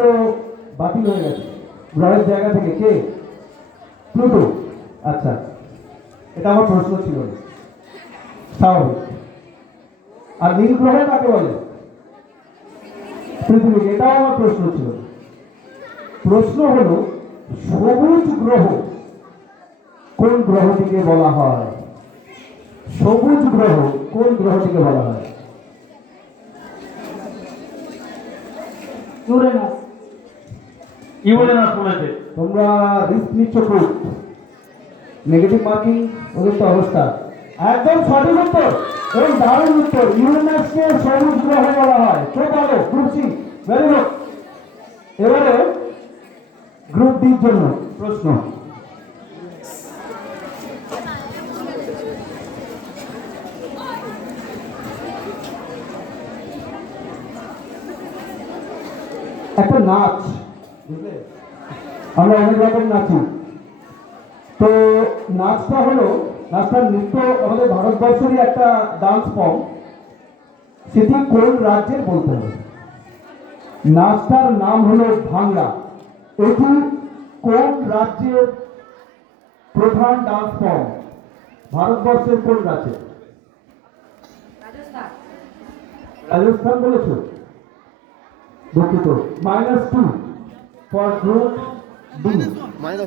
তো বাতিল হয়ে গেছে। গ্রহের জায়গা থেকে কে? প্লুটো। আচ্ছা এটা আমার প্রশ্ন ছিল। স্বাভাবিক আর নীল গ্রহ কাকে বলে? পৃথিবীকে, এটাও আমার প্রশ্ন ছিল। প্রশ্ন হলো, সবুজ গ্রহ কোন গ্রহটিকে বলা হয়? সবুজ গ্রহ কোন গ্রহটিকে বলা হয়? ইউরেনাস। তোমরা রিস্ক নিচ্ছ খুব। নেগেটিভ মার্কিং ওদের তো অবস্থা। একদম সঠিক উত্তর। এবং দারুণ উত্তর। ইউরেনাসকে সবুজ গ্রহ বলা হয়। খুব ভালো গ্রুপ সি ভেরি গুড এবারে গ্রুপ ডির জন্য প্রশ্ন। একটা নাচ। আমরা অনেক রকম নাচি। তো নাচটা হলো নাচটার নৃত্য আমাদের ভারতবর্ষেরই একটা ডান্স ফর্ম সেটি কোন রাজ্যের বলতে হবে? নাচটার নাম হলো ভাঙ্গা। এটি কোন রাজ্যের প্রধান ডান্স ফর্ম ভারতবর্ষের কোন রাজ্যে? রাজস্থান। বলেছ? দুঃখিত। Minus two for group minus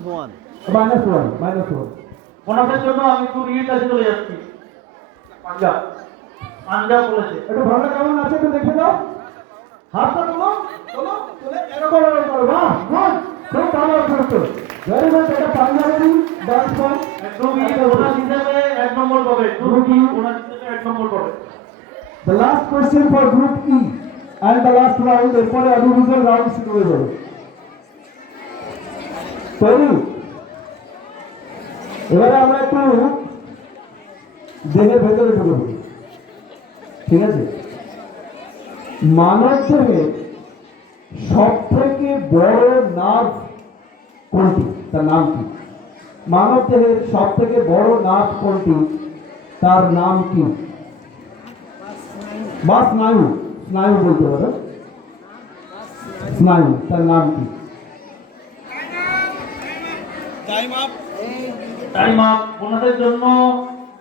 one minus one minus one ওনাদের জন্য আমি খুব ইয়ে কাছে চলে যাচ্ছি। পাঞ্জাব পাঞ্জাব বলেছে। একটু ভালো কেমন আছে একটু দেখে দাও। হাতটা তোলো তোলো তোলে এরকম এরকম করো। বাহ বাহ খুব ভালো করছ। ভেরি গুড এটা পাঞ্জাবি ডান্স ফর্ম ই ওনার হিসাবে এক নম্বর পাবে। গ্রুপ ই ওনার হিসাবে এক নম্বর পাবে। The last question for group E and the last round এরপরে অডিভিজুয়াল রাউন্ড শুরু হয়ে যাবে। তৈরি এবারে আমরা একটু দেহের ভেতরে ঢুকে পড়ি ঠিক আছে? মানব দেহের সব থেকে বড় নার্ভ কোনটি? তার নাম কি? মানব দেহের সব থেকে বড় নার্ভ কোনটি? তার নাম কি? বা স্নায়ু। স্নায়ু বলতে পারো। স্নায়ু। তার নাম কি? টাইম আপ ওনাদের জন্য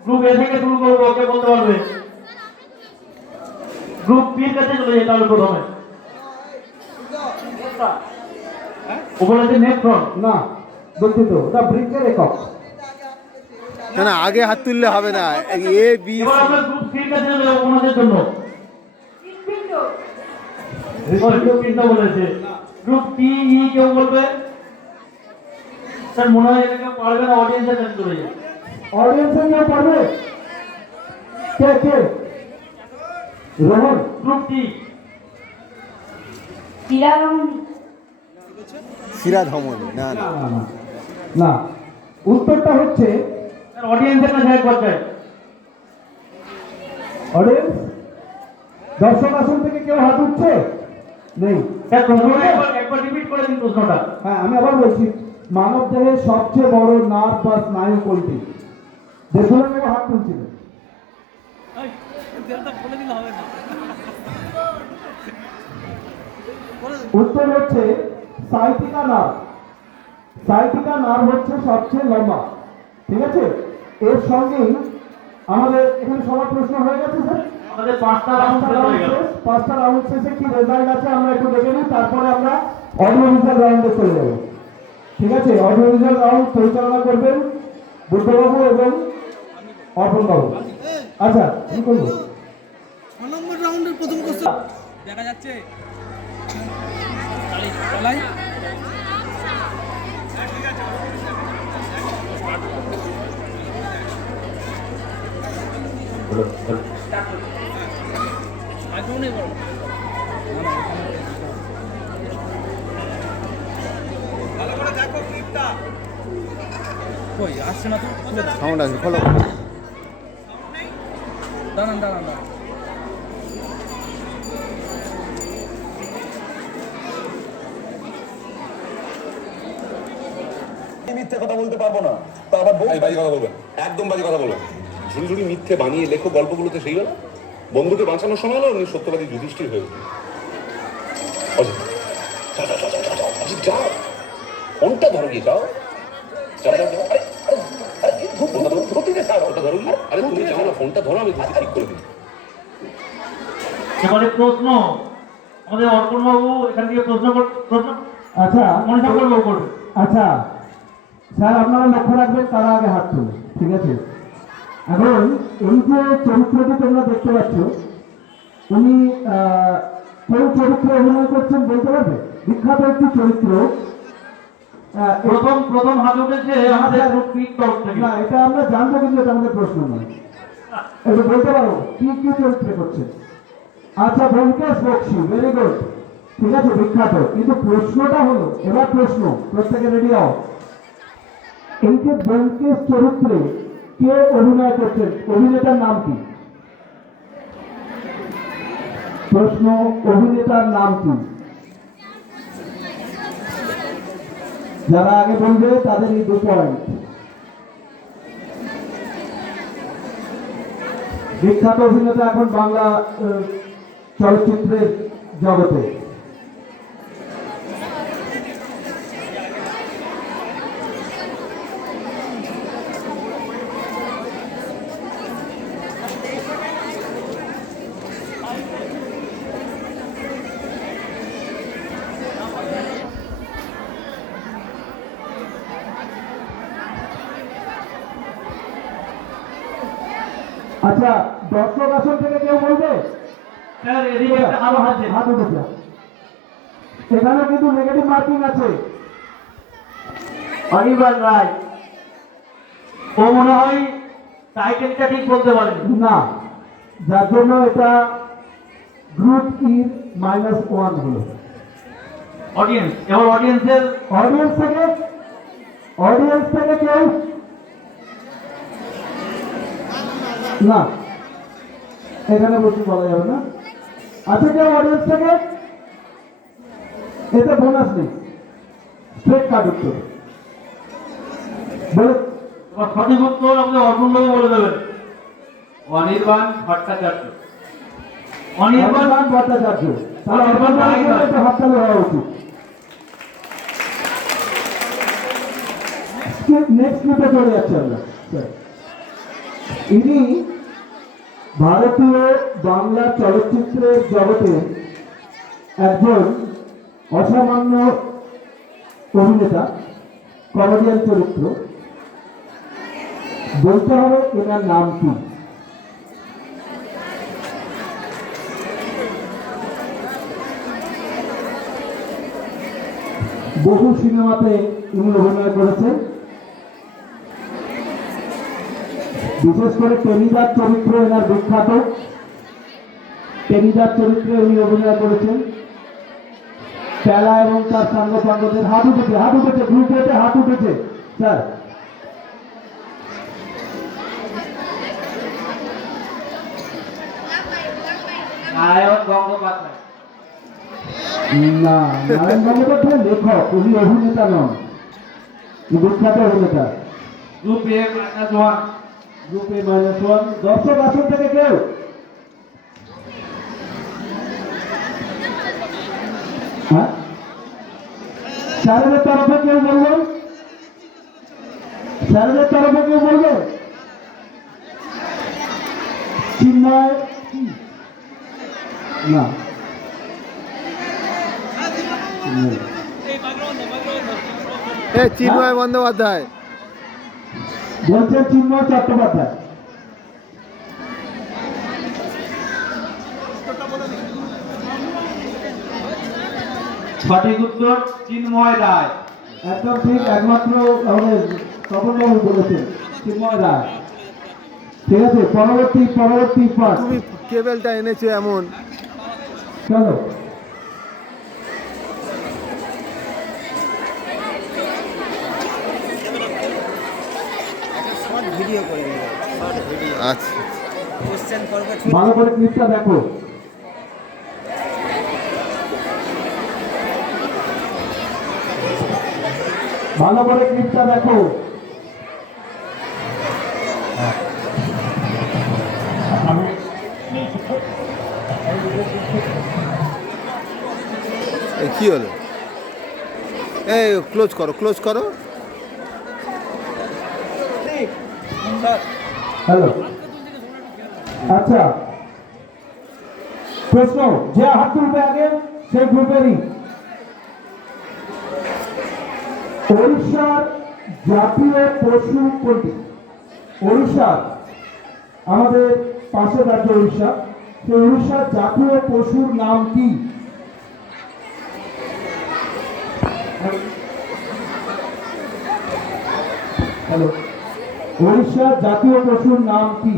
গ্রুপ এ থেকে শুরু করব কে বলতে পারবে? গ্রুপ বির কাছে চলে যাই তাহলে প্রথমে। নেফ্রন না দুঃখিত ওটা একক। না না আগে হাত তুললে হবে না এ বি এবার আমরা গ্রুপ সির কাছে চলে যাব ওনাদের জন্য। বলেছে। গ্রুপ টি ই কেউ বলবে? স্যার মনে হয় এটা কেউ পারবে না অডিয়েন্সের কাছে চলে যায় অডিয়েন্সে কেউ পারবে? কে কে? রোহন? গ্রুপ টি শিরারমণি শিরা না না। না উত্তরটা হচ্ছে স্যার অডিয়েন্সের কাছে একবার চাই অডিয়েন্স দর্শক আসন থেকে কেউ হাত উঠছে? নেই। স্যার প্রশ্নটা একবার রিপিট করে দিন প্রশ্নটা। হ্যাঁ আমি আবার বলছি। মানব দেহের সবচেয়ে বড় নার্ভ বা স্নায়ু কোনটি? হাত তুলছিলেন উত্তর হচ্ছে সাইটিকা নার্ভ সাইটিকা নার্ভ হচ্ছে সবচেয়ে লম্বা। ঠিক আছে? এর সঙ্গেই আমাদের এখানে সবার প্রশ্ন হয়ে গেছে স্যার? আমাদের পাঁচটা রাউন্ড পাঁচটা শেষ রাউন্ড পাঁচটা রাউন্ড শেষে কি রেজাল্ট আছে আমরা একটু দেখে নিই তারপরে আমরা অডিও ভিজুয়াল রাউন্ডে চলে যাব। ঠিক আছে অডিও ভিজুয়াল রাউন্ড পরিচালনা করবেন বুদ্ধবাবু এবং অর্পণ বাবু। আচ্ছা কি করব? নম্বর রাউন্ডের প্রথম কোশ্চেন দেখা যাচ্ছে। বলাই। আগুনে বলো। কই আসছে না তো? সাউন্ড আছে ফলো দাঁড়ান দাঁড়ান দাঁড়ান। মিথ্যে কথা বলতে পারব না। তা আবার বাজে কথা বলবেন একদম বাজে কথা বলবেন ঝুড়ি ঝুড়ি মিথ্যে বানিয়ে লেখো গল্পগুলোতে সেই হলো? বন্ধুকে বাঁচানোর সময় হলো উনি সত্যবাদী যুধিষ্ঠির হয়ে উঠলেন। ফোনটা ধরো গিয়ে যাও। যাও যাও যাও। আরে আরে আরে ফোনটা ধরো ধরতে দে স্যার ফোনটা ধরো। আরে তুমি যাও না ফোনটা ধরো আমি ধরতে ঠিক করে দিই। এবারে প্রশ্ন। আমাদের অর্পণ বাবু এখান থেকে প্রশ্ন প্রশ্ন। আচ্ছা। মনিশঙ্কর বাবু করবে। আচ্ছা। স্যার আপনারা লক্ষ্য রাখবেন তারা আগে হাত ঠিক আছে? এখন এই যে চরিত্রটি তোমরা দেখতে পাচ্ছ উনি আহ, কোন চরিত্রে অভিনয় করছেন বলতে পারবে? বিখ্যাত একটি চরিত্র প্রথম প্রথম হাত উঠেছে আমাদের রূপীর তরফ থেকে। না এটা আমরা জানব কিন্তু এটা আমাদের প্রশ্ন নয়। একটু বলতে পারো কি কি চরিত্রে করছেন আচ্ছা ব্যোমকেশ বক্সি ভেরি গুড ঠিক আছে বিখ্যাত। কিন্তু প্রশ্নটা হলো এবার প্রশ্ন প্রত্যেকে রেডি হও। এই যে ব্যোমকেশ চরিত্রে কে অভিনয় করছেন অভিনেতার নাম কি? প্রশ্ন অভিনেতার নাম কি? যারা আগে বলবে তাদের এই দু পয়েন্ট বিখ্যাত অভিনেতা এখন বাংলা চলচ্চিত্রের জগতে আচ্ছা দর্শক আসন থেকে কেউ বলবে স্যার এদিকে একটা আরও হাত উঠেছে এখানে কিন্তু নেগেটিভ মার্কিং আছে। অনির্বাণ রায় ও মনে হয় টাইটেলটা ঠিক বলতে পারেনি। না যার জন্য এটা গ্রুপ ই মাইনাস ওয়ান হলো। অডিয়েন্স এবার অডিয়েন্সের অডিয়েন্স থেকে অডিয়েন্স থেকে কেউ না এখানে বসে বলা যাবে না। আছে কেউ অডিয়েন্স থেকে? এতে বোনাস নেই। স্ট্রেট কার্ড উত্তর। বলে। সঠিক উত্তর আমাদের অর্পণ বলে দেবেন অনির্বাণ ভট্টাচার্য। অনির্বাণ ভট্টাচার্য। তাহলে হাততালি হওয়া উচিত। নেক্সট ক্লিপে চলে যাচ্ছে আমরা। ইনি ভারতীয় বাংলা চলচ্চিত্রের জগতে একজন অসামান্য অভিনেতা কমেডিয়ান চরিত্র। বলতে হবে এনার নাম কি? বহু সিনেমাতে উনি অভিনয় করেছেন। বিশেষ করে টেনিদার চরিত্র এনার বিখ্যাত। টেনিদার চরিত্রে উনি অভিনয় করেছেন। পেলা এবং তার সাঙ্গ পাঙ্গদের হাত উঠেছে হাত উঠেছে গ্রুপ এতে হাত উঠেছে। স্যার। নারায়ণ গঙ্গোপাধ্যায়। না নারায়ণ গঙ্গোপাধ্যায় লেখক উনি অভিনেতা নন। বিখ্যাত অভিনেতা। গ্রুপ এ মাইনাস ওয়ান গ্রুপে মাইনাস ওয়ান। দর্শক, আসন থেকে কেউ। হ্যাঁ? স্যারের তরফে কেউ বলবেন স্যারের তরফে কেউ বলবে? চিন্ময় না। এ চিন্ময় বন্দ্যোপাধ্যায়। বলছেন চিন্ময় চট্টোপাধ্যায়। সঠিক উত্তর চিন্ময় রায়। একদম ঠিক একমাত্র তপনবাবু বলেছেন চিন্ময় রায়। ঠিক আছে পরবর্তী পরবর্তী পাঠ কেবেলটা এনেছে এমন। চলো ভিডিও করে নেব আচ্ছা। কোশ্চেন ভালো করে ক্লিপটা দেখো। ভালো করে ক্লিপটা দেখো। এ কি হলো? এই ক্লোজ করো ক্লোজ করো। হ্যালো আচ্ছা। প্রশ্ন, যে হাত তুলবে আগে সেই গ্রুপেরই ওড়িশার জাতীয় পশু কোনটি? ওড়িশার আমাদের পাশের রাজ্য উড়িষ্যা সেই উড়িষ্যার জাতীয় পশুর নাম কি? হ্যালো উড়িষ্যার জাতীয় পশুর নাম কি?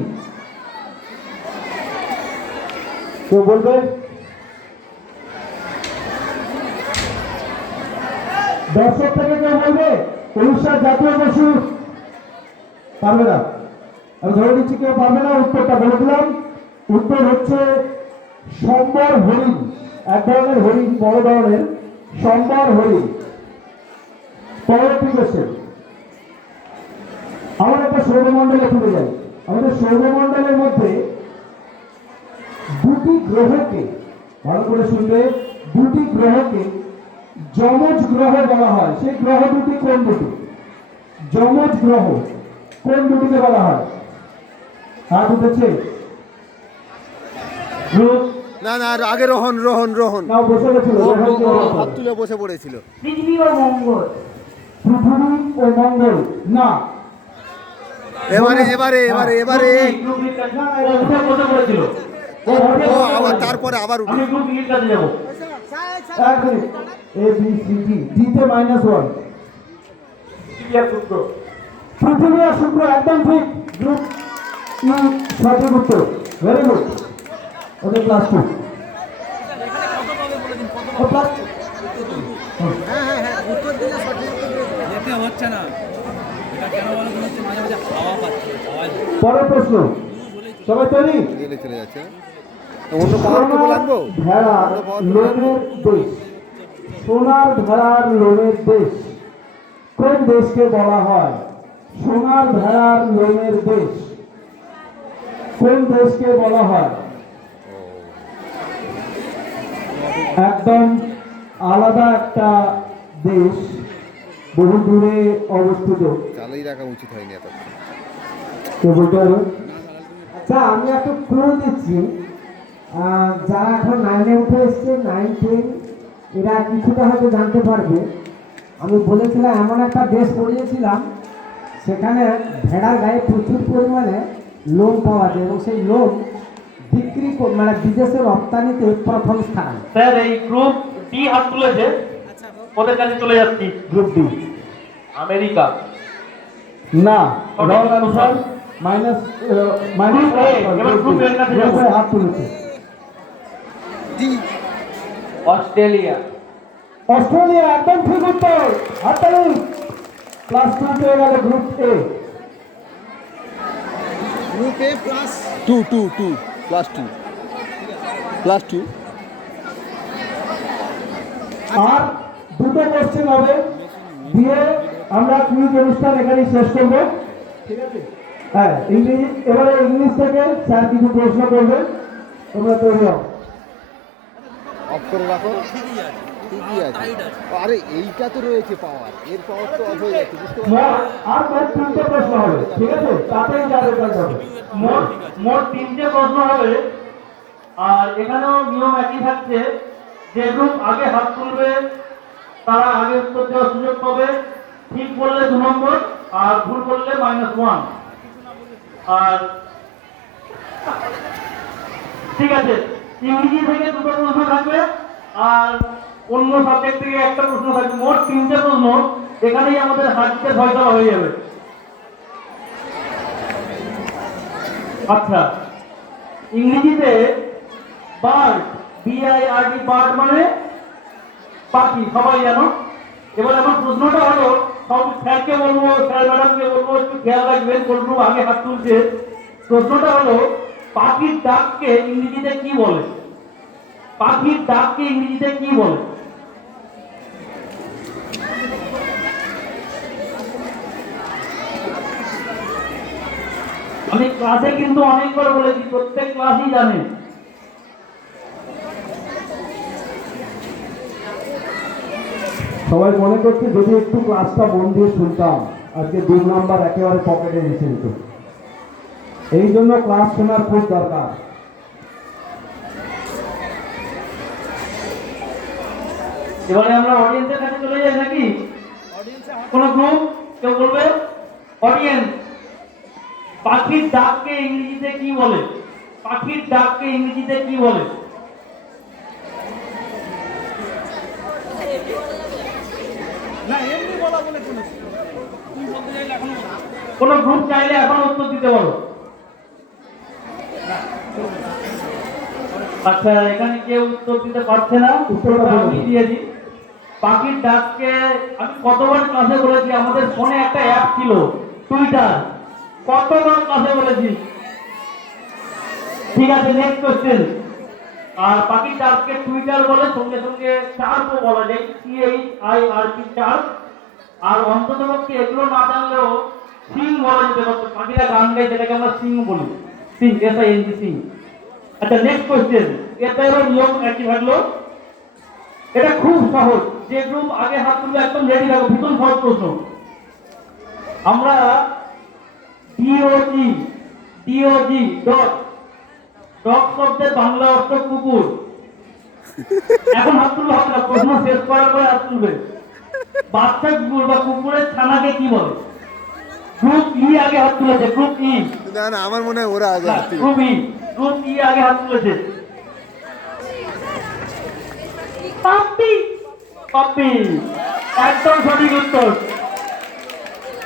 কেউ বলবে? দর্শক থেকে কেউ বলবে? উড়িষ্যার জাতীয় পশু? পারবে না। আমি ধরে দিচ্ছি কেউ পারবে না, উত্তরটা বলে দিলাম। উত্তর হচ্ছে সম্বর হরিণ, এক ধরনের হরিণ, বড় ধরনের, সম্বর হরিণ। পরবর্তী কোশ্চেন আমরা একটা সৌরমণ্ডলে ফিরে যাই। আমাদের সৌরমণ্ডলের মধ্যে গ্রহকে ভালো করে শুনবে দুটি গ্রহকে যমজ গ্রহ বলা হয় সেই গ্রহ দুটি কোন দুটি যমজ গ্রহ কোন দুটিকে বলা হয় হাত উঠেছে না না আর আগে রোহন রোহন রোহন হাত তুলে বসে পড়েছিল পৃথিবী ও মঙ্গল পৃথিবী ও মঙ্গল না এবারে এবারে এবারে এবারে ও আবার তারপরে আবার উঠে এ বি সি ডি ডিতে মাইনাস ওয়ান পৃথিবী আর শুক্র একদম ঠিক গ্রুপ ই সঠিক উত্তর ভেরি গুড ওদের ক্লাস টু পরের প্রশ্ন সবাই তৈরি চলে যাচ্ছে অন্য পাওয়ার কেবল আনব। সোনার ভেড়ার লোনের দেশ। কোন দেশকে বলা হয়? সোনার ভেড়ার লোনের দেশ। কোন দেশকে বলা হয়? একদম আলাদা একটা দেশ বহু দূরে অবস্থিত। চালাই রাখা উচিত হয়নি এত কে বলতে আচ্ছা আমি একটু ক্লু দিচ্ছি। যারা এখন নাইনে উঠে এসছে নাইন টেন এরা কিছুটা হয়তো জানতে পারবে। আমি বলেছিলাম এমন একটা দেশ পড়িয়েছিলাম সেখানে ভেড়ার গায়ে প্রচুর পরিমাণে লোম পাওয়া যায় এবং সেই লোম বিক্রি কর- মানে বিদেশে রপ্তানিতে প্রথম স্থান। স্যার এই গ্রুপ ডি হাত তুলেছে। ওদের কাছে চলে যাচ্ছি গ্রুপ ডি আমেরিকা। না রং আনসার মাইনাস মাইনাস। হাত তুলেছে। অস্ট্রেলিয়া। অস্ট্রেলিয়া একদম ঠিক উত্তর। হাততালি। ক্লাস টু পেয়ে গেল group A group A plus two two two plus two plus two আর দুটো কোশ্চেন হবে। দিয়ে আমরা কুইজ অনুষ্ঠান এখানেই শেষ করব। ঠিক আছে? হ্যাঁ ইংরেজি এবারে ইংলিশ থেকে স্যার কিছু প্রশ্ন করবে তোমরা তৈরি হও করে রাখো। ঠিকই আছে। আরে এইটা তো রয়েছে পাওয়ার এর পাওয়ার তো অফ হয়ে যাচ্ছে বুঝতে পারছ মোট আর মোট তিনটে প্রশ্ন হবে ঠিক আছে? তাতেই যা রেজাল্ট মোট মোট তিনটে প্রশ্ন হবে। আর এখানেও নিয়ম একই থাকছে যে গ্রুপ আগে হাত তুলবে তারা আগে উত্তর দেওয়ার সুযোগ পাবে। ঠিক বললে দু নম্বর আর ভুল করলে মাইনাস ওয়ান আর ঠিক আছে ইংরেজি থেকে দুটো প্রশ্ন থাকবে। আর অন্য সাবজেক্ট থেকে একটা প্রশ্ন থাকবে। মোট তিনটে প্রশ্ন এখানেই আমাদের হাততে ফয়সলা হয়ে যাবে। আচ্ছা ইংরেজিতে বার্ড বিআইআরডি বার্ড মানে পাখি, সবাই জানো? এবার আমার প্রশ্নটা হলো, সব স্যারকে বলব, স্যার ম্যাডামকে বলব, একটু খেয়াল রাখবেন কোনটু আগে হাত তুলছে প্রশ্নটা হলো পাখির ডাককে ইংরেজিতে কি বলে? পাখির ডাককে ইংরেজিতে কি বলে? আমি ক্লাসে কিন্তু অনেকবার বলেছি, প্রত্যেক ক্লাসই জানে। সবাই মনে করছে যদি একটু ক্লাসটা মন দিয়ে শুনতাম, আজকে দুই নাম্বার একেবারে পকেটে এসে যেত। এই জন্য ক্লাস শোনার খুব দরকার। এবারে আমরা অডিয়েন্সের কাছে চলে যাই নাকি? কোন গ্রুপ কেউ বলবে? অডিয়েন্স পাখির ডাককে ইংরেজিতে কি বলে? পাখির ডাককে ইংরেজিতে কি বলে? না এমনি বলা বলে কোনো গ্রুপ চাইলে এখন উত্তর দিতে পারো আচ্ছা এখানে কেউ উত্তর দিতে পারছে না উত্তরটা আমি দিয়ে দিই। পাখির ডাককে আমি কতবার ক্লাসে বলেছি আমাদের ফোনে একটা অ্যাপ ছিল টুইটার কতবার ক্লাসে বলেছি? ঠিক আছে নেক্সট কোশ্চেন আর পাখির ডাককে টুইটার বলে সঙ্গে সঙ্গে চার্পও বলা যায় C H I R P chirp আর অন্তত পক্ষে এগুলো না জানলেও সিং বলা যেতে পারতো পাখিরা গান গাই যেটাকে আমরা সিং বলি। Singh S I N G Singh. আচ্ছা নেক্সট কোশ্চেন এটা এবার নিয়ম একই থাকল। এটা খুব সহজ। যে গ্রুপ আগে হাত তুলবে, একদম রেডি থাকো। ভীষণ সহজ প্রশ্ন। আমরা ডিওজি ডিওজি ডট ডট শব্দের বাংলা অর্থ কুকুর। এখন হাত তুলবে হবে না প্রশ্ন শেষ করার পরে হাত তুলবে। বাচ্চা কুকুর বা কুকুরের ছানাকে কি বলে? গ্রুপ ই আগে হাত তুলেছে গ্রুপ ই না না আমার মনে হয় ওরা আগে হাত। গ্রুপ ই গ্রুপ ই আগে হাত তুলেছে। পাপ্পি পাপ্পি একদম সঠিক উত্তর।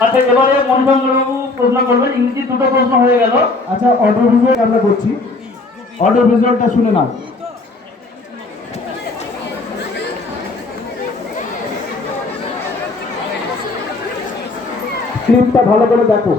আচ্ছা এবারে মণিশঙ্কর বাবু প্রশ্ন করবেন ইংরেজি দুটো প্রশ্ন হয়ে গেল। আচ্ছা অডিও ভিজুয়াল আমরা করছি। অডিও ভিজুয়ালটা শুনে নাও। ক্লিপটা ভালো করে দেখো।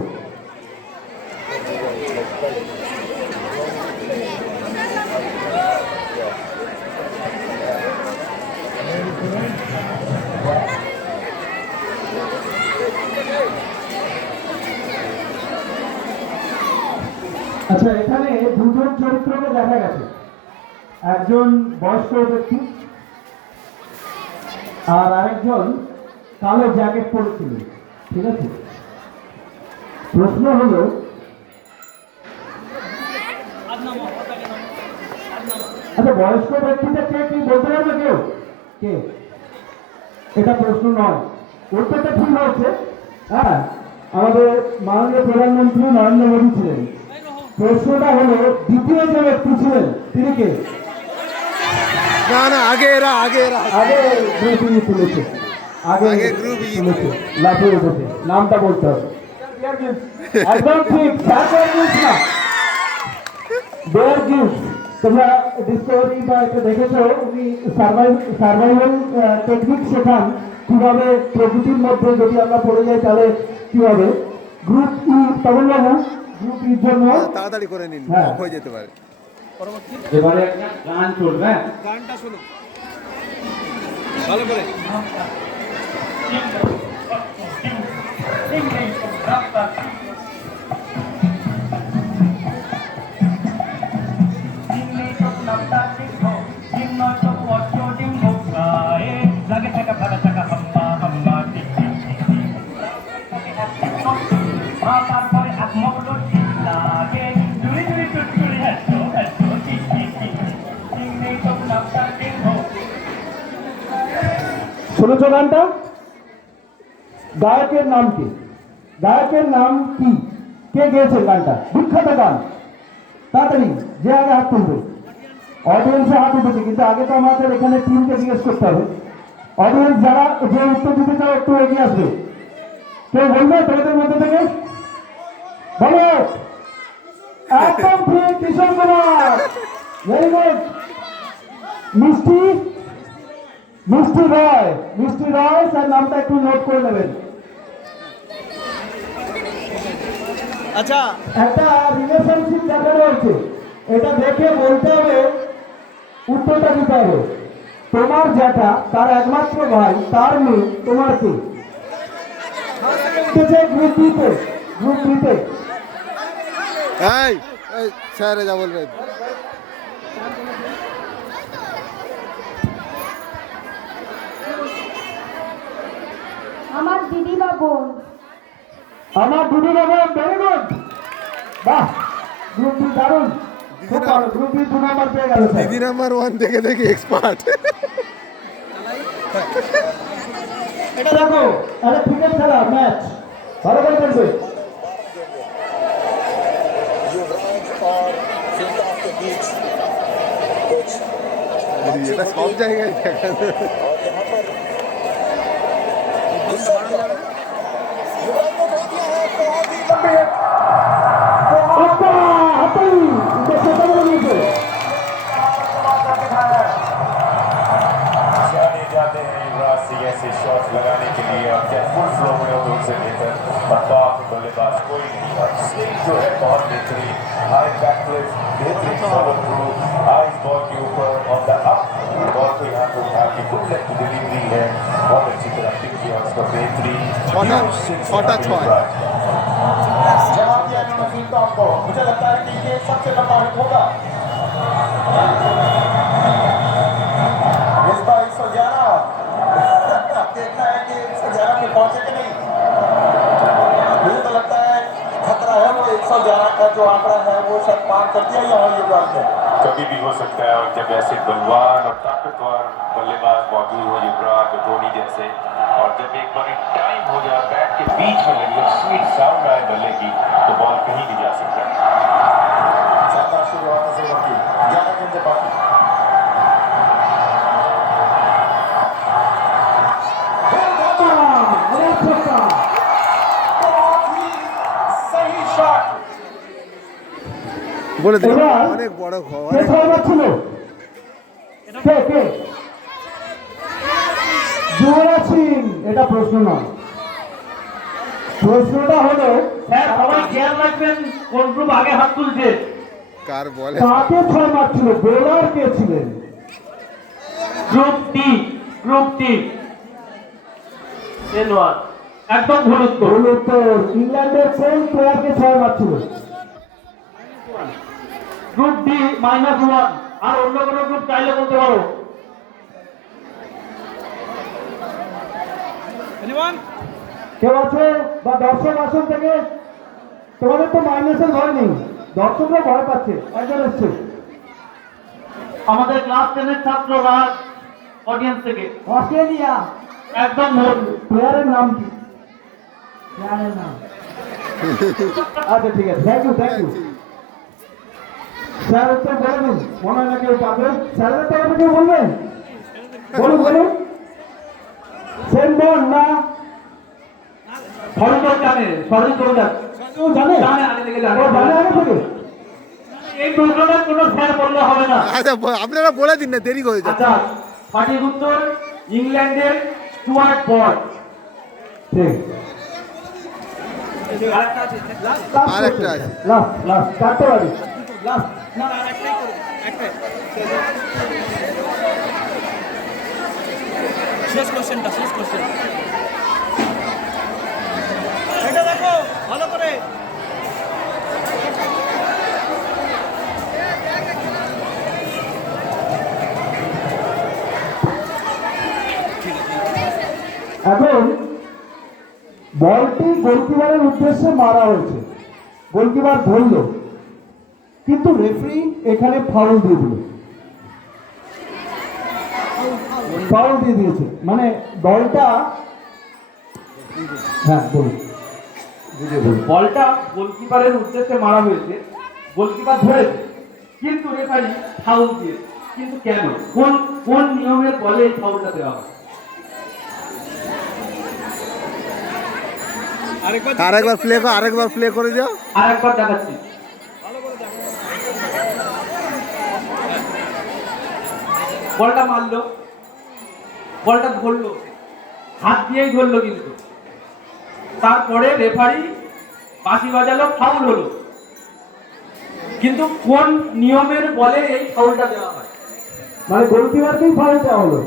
আচ্ছা এখানে দুজন চরিত্রকে দেখা গেছে। একজন বয়স্ক ব্যক্তি আর আরেকজন কালো জ্যাকেট পরেছিল ঠিক আছে? প্রশ্ন হলো আচ্ছা বয়স্ক ব্যক্তিটা কে কি বলতে পারবে কেউ? কে? এটা প্রশ্ন নয়। উত্তরটা ঠিক হয়েছে। হ্যাঁ আমাদের মাননীয় প্রধানমন্ত্রী নরেন্দ্র মোদী ছিলেন। প্রশ্নটা হলো দ্বিতীয় যে ব্যক্তি ছিলেন তিনি কে? না না আগে এরা আগে এরা। আগে গ্রুপ তুলেছে। আগে আগে group ই তুলেছে। লাফিয়ে উঠেছে। নামটা বলতে হবে। একদম ঠিক স্যার না দেয়ার গিফট তোমরা ডিসকভারি বা এটা দেখেছ উনি সার্ভাইভাল টেকনিক শেখান কীভাবে প্রকৃতির মধ্যে যদি আমরা পড়ে যাই তাহলে কি হবে গ্রুপ ই তখন বাবু গ্রুপ ইর জন্য তাড়াতাড়ি করে নিন হ্যাঁ। হয়ে যেতে পারে। এবারে গান চলবে হ্যাঁ? গানটা শোনো ভালো করে। শুনেছো গানটা? গায়কের নাম কি? গায়কের নাম কি? কে গেয়েছে গানটা? বিখ্যাত গান। তাড়াতাড়ি, যে আগে হাত তুলবে। অডিয়েন্সে হাত উঠেছে, কিন্তু আগে তো আমাদের এখানে টিমকে জিজ্ঞেস করতে হবে। অডিয়েন্স যারা যে উত্তর দিতে চাও একটু এগিয়ে আসবে। কেউ বলবে তোমাদের মধ্যে থেকে? বলো! একদম ঠিক, কিশোর কুমার। ভেরি গুড মিষ্টি? মিষ্টি রয়। মিষ্টি রয়, স্যার নামটা একটু নোট করে নেবেন। আচ্ছা। একটা রিলেশনশিপ দেখানো হয়েছে। এটা দেখে বলতে হবে উত্তরটা দিতে হবে। তোমার জ্যাঠা তার একমাত্র ভাই তার মেয়ে তোমার কে? গ্রুপ দিতে গ্রুপ দিতে এই স্যার যা বলবেন। আমার দিদি বা বোন আমার দুটো নম্বর ভেরি গুড বাহ গ্রুপ দারুণ। গ্রুপ দু নম্বর পেয়ে গেল স্যার। দিদি নাম্বার ওয়ান দেখে দেখে এক্সপার্ট এটা দেখো আরে ক্রিকেট খেলা ম্যাচ ভালো করে খেলবে এটা সব জায়গায় দেখা যায়। আপা হাতাই এটা সেটা इन्होंने फिल्टॉप मुझे लगता है कि ये सबसे लंबा हिट होगा। इस बार एक सौ ग्यारह। देखना है कि एक सौ ग्यारह पे पहुँचे कि नहीं। मुझे तो लगता है खतरा है वो एक सौ ग्यारह का जो आंकड़ा है, वो शायद पार कर दिया या यहाँ युवराज ने कभी भी हो सकता है, और जब ऐसे बलवान और ताकतवर बल्लेबाज मौजूद हो युवराज धोनी जैसे और जब एक बार टाइम हो जाए बैट के बीच में लगी और स्वीट साउंड आए बल्ले की तो बॉल कहीं भी जा सकता है शानदार शुरुआत से होगी ग्यारह गेंदे এটা প্রশ্ন নয়। প্রশ্নটা হলো স্যার সবাই খেয়াল রাখবেন কোন গ্রুপ আগে হাত তুলছে। কার বলে? কাকে ছয় মারছিল? বোলার কে ছিলেন? গ্রুপ টি গ্রুপ টি একদম ভুল উত্তর। ভুল উত্তর। ইংল্যান্ডের কোন প্লেয়ারকে ছয় মারছিল? গ্রুপ ডি মাইনাস ওয়ান আর অন্য কোনো গ্রুপ চাইলে বলতে পারো। কেউ আছে বা দর্শক আসন থেকে তোমাদের তো মাইনাসের ভয় নেই। দর্শকরা ভয় পাচ্ছে। একজন এসছে। আমাদের ক্লাস টেনের ছাত্ররা অডিয়েন্স থেকে। অস্ট্রেলিয়া। একদম ভুল প্লেয়ারের নাম কি? প্লেয়ারের নাম। আচ্ছা ঠিক আছে। Thank you thank you sir উত্তর বলে দিন। মনে হয় না কেউ পাবে। স্যারের তরফে কেউ বলবেন? বলুন বলুন। সেন বল না সরঞ্জন জানে সরঞ্জন জানে। জানে? জানে আগে থেকে জানে। ও জানে আগে থেকে? এই প্রশ্নটা কোনো স্যার বললে হবে না। আচ্ছা আপনারা বলে দিন না দেরি হয়ে যাচ্ছে। আচ্ছা সঠিক উত্তর ইংল্যান্ডের স্টুয়ার্ট ঠিক আরেকটা আছে। লাস্ট লাস্ট চারটে বাজে। লাস্ট না না একটাই একটাই শেষ কোশ্চেনটা শেষ কোশ্চেন। ভালো করে। এখন বলটি গোলকিপারের উদ্দেশ্যে মারা হয়েছে। গোলকিপার ধরল, কিন্তু রেফারি এখানে ফাউল দিয়ে দিল। ফাউল দিয়ে দিয়েছে। মানে দলটা হ্যাঁ বলুন। বলটা গোলকিপারের উদ্দেশ্যে মারা হয়েছে গোলকিপার ধরেছে কিন্তু রেফারি ফাউল দিয়েছে। কিন্তু কেন? কোন কোন নিয়মের বলে এই ফাউলটা দেওয়া হয়? আরেকবার আরেকবার প্লে করে আরেকবার প্লে করে যাও। আর একবার দেখাচ্ছি। বলটা মারলো বলটা ধরলো হাত দিয়েই ধরলো কিন্তু। তারপরে রেফারি বাঁশি বাজালো ফাউল হলো। কিন্তু কোন নিয়মের বলে এই ফাউলটা দেওয়া হয়? মানে গোলকিপারকেই ফাউল দেওয়া হলো।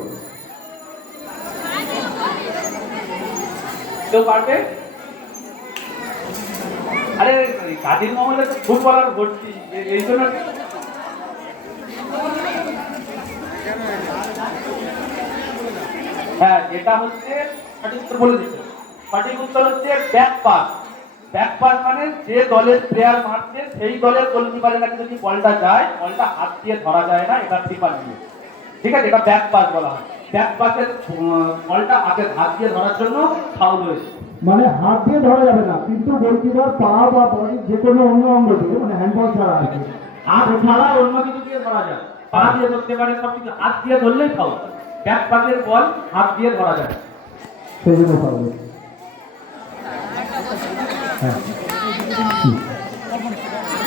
কেউ পারবে? আরে কাজের মহলে তো ফুটবলার ভর্তি এই জন্য হ্যাঁ এটা হচ্ছে সঠিক বলে দিচ্ছে সঠিক উত্তর হচ্ছে ব্যাক পাস ব্যাক পাস মানে যে দলের প্লেয়ার মারছে সেই দলের গোলকিপারের কাছে যদি বলটা যায় বলটা হাত দিয়ে ধরা যায় না এটা টিপার নিয়ে ঠিক আছে? এটা ব্যাক পাস বলা হয়। ব্যাক পাসের বলটা হাতে হাত দিয়ে ধরার জন্য ফাউল হয়েছে। মানে হাত দিয়ে ধরা যাবে না কিন্তু গোলকিপার পা বা বডি যে কোনো অন্য অঙ্গ দিয়ে মানে হ্যান্ডবল ছাড়া আর কি। হাত ছাড়া অন্য কিছু দিয়ে ধরা যায়। পা দিয়ে ধরতে পারে সব কিছু। হাত দিয়ে ধরলেই ফাউল ব্যাক পাসের বল হাত দিয়ে ধরা যায়। সেই জন্য হ্যাঁ হুম।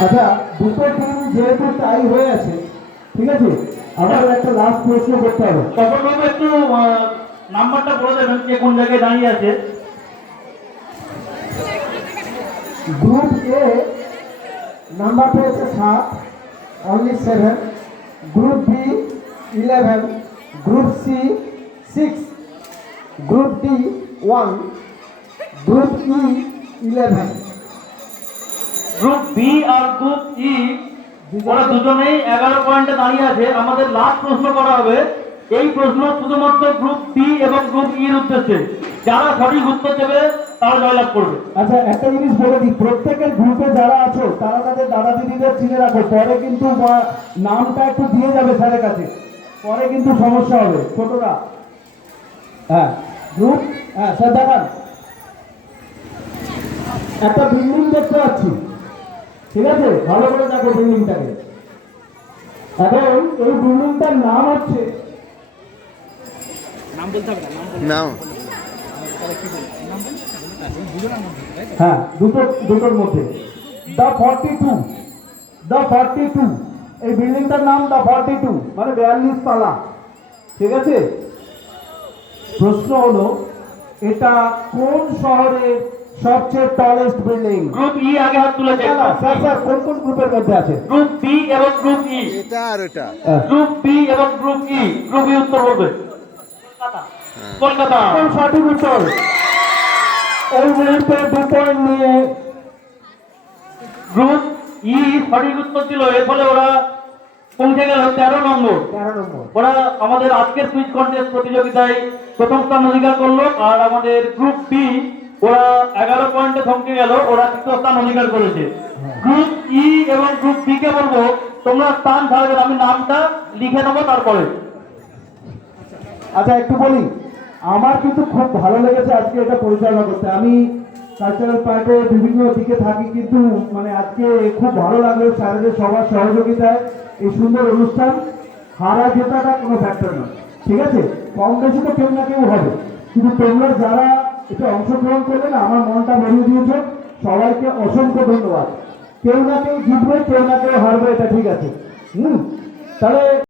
আচ্ছা দুটো টিম যেহেতু টাই হয়ে আছে ঠিক আছে? আমাদের একটা লাস্ট প্রশ্ন করতে হবে। তখন একটু নাম্বারটা বলে দেবেন কে কোন জায়গায় দাঁড়িয়ে আছে। গ্রুপ এ নাম্বার পেয়েছে সাত only seven group B eleven group C six group D one group E eleven group B আর গ্রুপ ই ওরা দুজনেই এগারো পয়েন্টে দাঁড়িয়ে আছে। আমাদের লাস্ট প্রশ্ন করা হবে। এই প্রশ্ন শুধুমাত্র গ্রুপ বি এবং গ্রুপ ইর উদ্দেশ্যে। যারা সঠিক উত্তর দেবে তারা জয়লাভ করবে। আচ্ছা একটা জিনিস বলে দিই। প্রত্যেকের গ্রুপে যারা আছো তারা তাদের দাদা দিদিদের চিনে রাখো। পরে কিন্তু নামটা একটু দিয়ে যাবে স্যারের কাছে। পরে কিন্তু সমস্যা হবে। ছোটরা। হ্যাঁ গ্রুপ হ্যাঁ স্যার দেখান একটা বিল্ডিং দেখতে পাচ্ছি। ঠিক আছে? ভালো করে দেখো বিল্ডিংটাকে এখন এই বিল্ডিংটার নাম হচ্ছে নাম বলতে হবে না? হ্যাঁ দুটো দুটোর মধ্যে। The forty two the forty two এই বিল্ডিংটার নাম দ্য ফর্টি টু মানে বিয়াল্লিশ তলা। ঠিক আছে? প্রশ্ন হলো এটা কোন শহরের সবচেয়ে টলেস্ট বিল্ডিং গ্রুপ ই আগে হাত তুলেছে। স্যার স্যার কোন কোন গ্রুপের মধ্যে আছে? গ্রুপ বি এবং গ্রুপ ই এটা আর হ্যাঁ। গ্রুপ বি এবং গ্রুপ ই গ্রুপ ই উত্তর বলবে। কলকাতা। একদম সঠিক উত্তর। এই মুহূর্তে দু পয়েন্ট নিয়ে গ্রুপ ই সঠিক উত্তর ছিল। এর ফলে ওরা পৌঁছে গেল তেরো নম্বর। তেরো ওরা আমাদের আজকের কুইজ কন্টেস্ট প্রতিযোগিতায় প্রথম স্থান অধিকার করল। আর আমাদের গ্রুপ বি ওরা এগারো পয়েন্টে থমকে গেল ওরা তৃতীয় স্থান অধিকার করেছে। গ্রুপ ই এবং গ্রুপ বি কে বলব তোমরা স্থান ছাড়বে আমি নামটা লিখে নেব তারপরে। আচ্ছা একটু বলি আমার কিন্তু খুব ভালো লেগেছে আজকে এটা পরিচালনা করতে। আমি কালচারাল বিভিন্ন দিকে থাকি কিন্তু মানে আজকে খুব ভালো লাগল স্যারদের সবার সহযোগিতায় এই সুন্দর অনুষ্ঠান। হারা জেতাটা কোনো ফ্যাক্টর নয় ঠিক আছে? কম বেশি তো কেউ না কেউ হবে। কিন্তু তোমরা যারা এটা অংশগ্রহণ করবেন, আমার মনটা ভরিয়ে দিয়েছে সবাইকে অসংখ্য ধন্যবাদ। কেউ না কেউ জিতবে, কেউ না কেউ হারবে, এটা ঠিক আছে। হুম, তাহলে